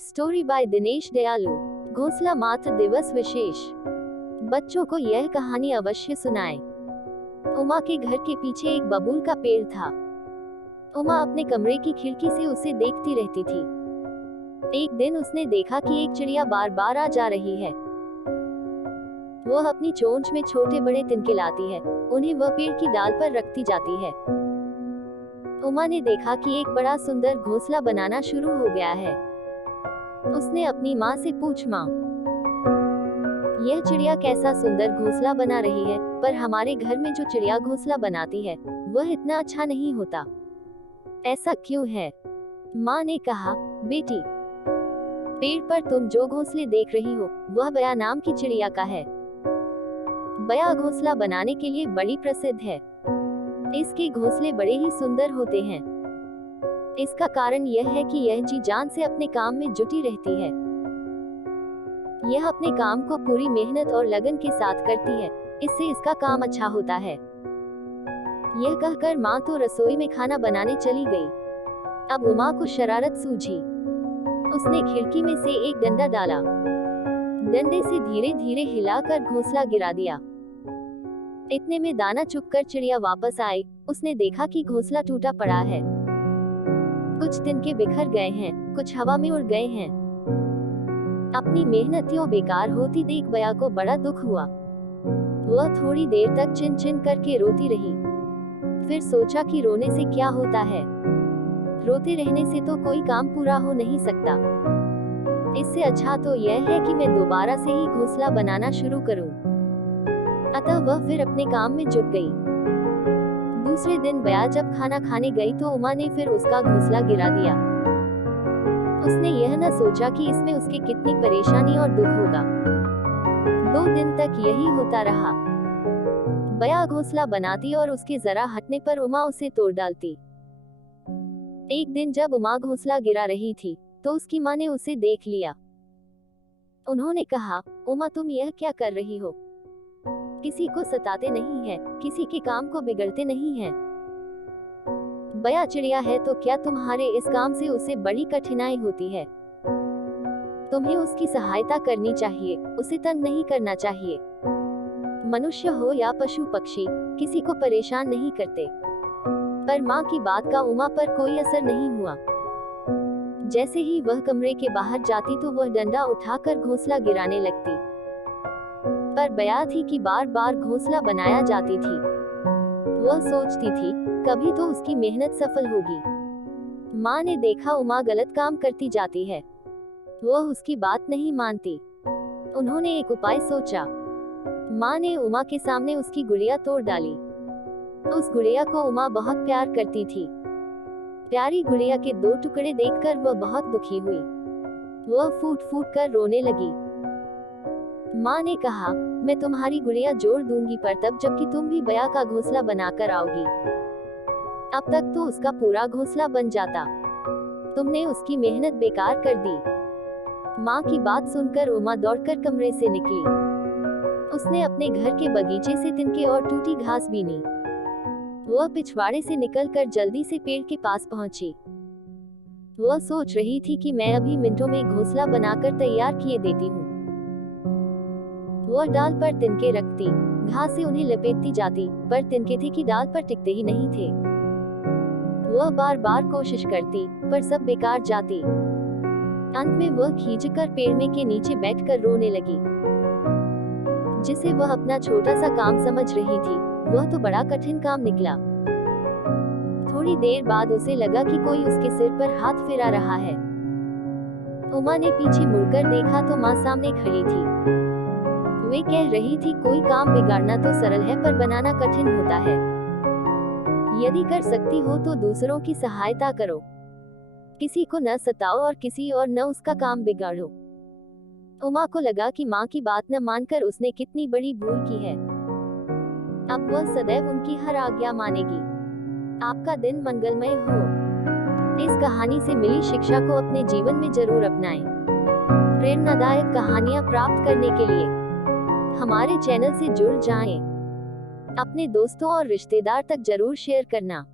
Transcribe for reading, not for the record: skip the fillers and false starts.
Story by Dinesh दयालु। घोंसला मात्र दिवस विशेष। बच्चों को यह कहानी अवश्य सुनाएं। उमा के घर के पीछे एक बबूल का पेड़ था। उमा अपने कमरे की खिड़की से उसे देखती रहती थी। एक दिन उसने देखा कि एक चिड़िया बार बार आ जा रही है। वह अपनी चोंच में छोटे बड़े तिनके लाती है, उन्हें वह पेड़ की डाल पर रखती जाती है। उमा ने देखा कि एक बड़ा सुंदर घोंसला बनाना शुरू हो गया है। उसने अपनी माँ से पूछा, माँ, यह चिड़िया कैसा सुंदर घोंसला बना रही है, पर हमारे घर में जो चिड़िया घोंसला बनाती है वह इतना अच्छा नहीं होता। ऐसा क्यों है? माँ ने कहा, बेटी, पेड़ पर तुम जो घोंसले देख रही हो वह बया नाम की चिड़िया का है। बया घोंसला बनाने के लिए बड़ी प्रसिद्ध है। इसके घोंसले बड़े ही सुंदर होते हैं। इसका कारण यह है कि यह जी जान से अपने काम में जुटी रहती है। यह अपने काम को पूरी मेहनत और लगन के साथ करती है, इससे इसका काम अच्छा होता है। यह कहकर माँ तो रसोई में खाना बनाने चली गई। अब उमा को शरारत सूझी। उसने खिड़की में से एक डंडा डाला, डंडे से धीरे धीरे हिलाकर घोंसला गिरा दिया। इतने में दाना चुगकर चिड़िया वापस आई। उसने देखा कि घोंसला टूटा पड़ा है। कुछ तिनके बिखर गए हैं, कुछ हवा में उड़ गए हैं। अपनी मेहनतियों बेकार होती देख बया को बड़ा दुख हुआ। वह थोड़ी देर तक चिन चिन करके रोती रही। फिर सोचा कि रोने से क्या होता है, रोते रहने से तो कोई काम पूरा हो नहीं सकता। इससे अच्छा तो यह है कि मैं दोबारा से ही घोंसला बनाना शुरू करूं। अतः वह फिर अपने काम में जुट गई। दूसरे दिन बया जब खाना खाने गई तो उमा ने फिर उसका घोंसला गिरा दिया। उसने यह न सोचा कि इसमें उसके कितनी परेशानी और दुख होगा। 2 दिन तक यही होता रहा। बया घोंसला बनाती और उसके जरा हटने पर उमा उसे तोड़ डालती। एक दिन जब उमा घोंसला गिरा रही थी तो उसकी माँ ने उसे देख लिया। उन्होंने कहा, उमा, तुम यह क्या कर रही हो? किसी को सताते नहीं है, किसी के काम को बिगड़ते नहीं है। बया चिड़िया है तो क्या तुम्हारे इस काम से उसे बड़ी कठिनाई होती है? तुम्हें उसकी सहायता करनी चाहिए, उसे तंग नहीं करना चाहिए। मनुष्य हो या पशु पक्षी, किसी को परेशान नहीं करते। पर माँ की बात का उमा पर कोई असर नहीं हुआ। जैसे ही वह कमरे के बाहर जाती तो वह डंडा उठाकर घोंसला गिराने लगती। पर बया थी कि बार बार घोंसला बनाया जाती थी। वह सोचती थी, कभी तो उसकी मेहनत सफल होगी। माँ ने देखा उमा गलत काम करती जाती है। वह उसकी बात नहीं मानती। उन्होंने एक उपाय सोचा। माँ ने उमा के सामने उसकी गुड़िया तोड़ डाली। उस गुड़िया को उमा बहुत प्यार करती थी। प्यारी गुड़िया के 2 टुकड़े देखकर वह बहुत दुखी हुई। वह फूट फूट कर रोने लगी। माँ ने कहा, मैं तुम्हारी गुड़िया जोड़ दूंगी, पर तब जबकि तुम भी बया का घोंसला बनाकर आओगी। अब तक तो उसका पूरा घोंसला बन जाता। तुमने उसकी मेहनत बेकार कर दी। माँ की बात सुनकर उमा दौड़कर कमरे से निकली। उसने अपने घर के बगीचे से तिनके और टूटी घास बीनी। वह पिछवाड़े से निकलकर जल्दी से पेड़ के पास पहुंची। वह सोच रही थी कि मैं अभी मिनटों में घोंसला बनाकर तैयार किए देती हूँ। वह डाल पर तिनके रखती, घास से उन्हें लपेटती जाती, पर तिनके थे कि डाल पर टिकते ही नहीं थे। वह बार बार कोशिश करती, पर सब बेकार जाती। अंत में वह खींचकर पेड़ में के नीचे बैठकर रोने लगी। जिसे वह अपना छोटा सा काम समझ रही थी, वह तो बड़ा कठिन काम निकला। थोड़ी देर बाद उसे लगा कि कोई उसके सिर पर हाथ फेरा रहा है। उमा ने पीछे मुड़कर देखा तो माँ सामने खड़ी थी। वे कह रही थी, कोई काम बिगाड़ना तो सरल है, पर बनाना कठिन होता है। यदि कर सकती हो तो दूसरों की सहायता करो। किसी को न सताओ और किसी और न उसका काम बिगाड़ो। उमा को लगा कि माँ की बात न मानकर उसने कितनी बड़ी भूल की है। अब वह सदैव उनकी हर आज्ञा मानेगी। आपका दिन मंगलमय हो। इस कहानी से मिली शिक्षा को अपने जीवन में जरूर अपनाएं। प्रेरणादायक कहानियाँ प्राप्त करने के लिए हमारे चैनल से जुड़ जाएं। अपने दोस्तों और रिश्तेदार तक जरूर शेयर करना।